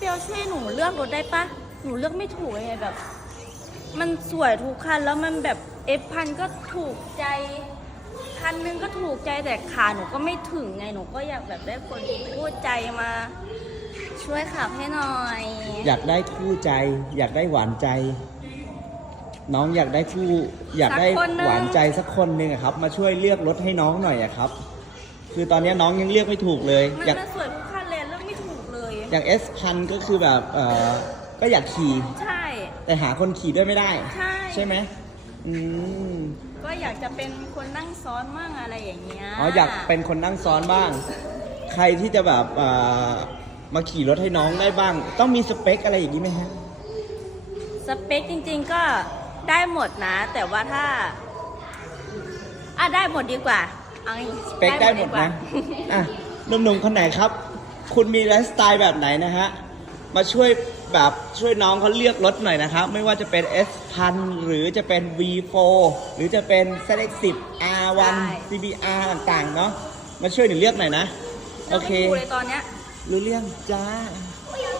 เปียวช่วยหนูเลือกรถได้ปะหนูเลือกไม่ถูกเลยแบบ มันสวยทุกคันแล้วมันแบบเอฟพันก็ถูกใจคันนึงก็ถูกใจแต่ขาหนูก็ไม่ถึงไงหนูก็อยากแบบได้คนที่พูดใจมา ช่วยขับให้หน่อย อยากได้คู่ใจ อยากได้หวานใจ น้องอยากได้คู่ อยากได้สักคนหนึ่งหวานใจสักคนหนึ่งอะครับ มาช่วยเลือกรถให้น้องหน่อยอะครับ คือตอนนี้น้องยังเลือกไม่ถูกเลยมันอยากมันสวยทุกคันเลยเลือกไม่ถูกเลย อย่าง S พันก็คือแบบเออก็อยากขี่ใช่ แต่หาคนขี่ด้วยไม่ได้ ใช่ ใช่ไหมอืมก็อยากจะเป็นคนนั่งซ้อนมั่งอะไรอย่างเงี้ยอ๋ออยากเป็นคนนั่งซ้อนบ้าง ใครที่จะแบบเอ่อมาขี่รถให้น้องได้บ้าง ต้องมีสเปคอะไรอย่างนี้ไหมฮะ สเปคจริง ๆก็ได้หมดนะ แต่ว่าถ้าอะได้หมดดีกว่าเอางี้สเปคได้หมดกว่า นะ อะหนุ่มๆคนไหนครับ คุณมีไลฟ์สไตล์แบบไหนนะฮะ มาช่วยแบบช่วยน้องเขาเลือกรถหน่อยนะครับ ไม่ว่าจะเป็น S 1 0 0หรือจะเป็น V4 หรือจะเป็น ZX10 R1 CBR ต่างๆ เนาะมาช่วยหนูเลือกหน่อยนะ โอเคลืกไม่ถูกเลยตอนเนี้ย รู้เรื่องจ้าเ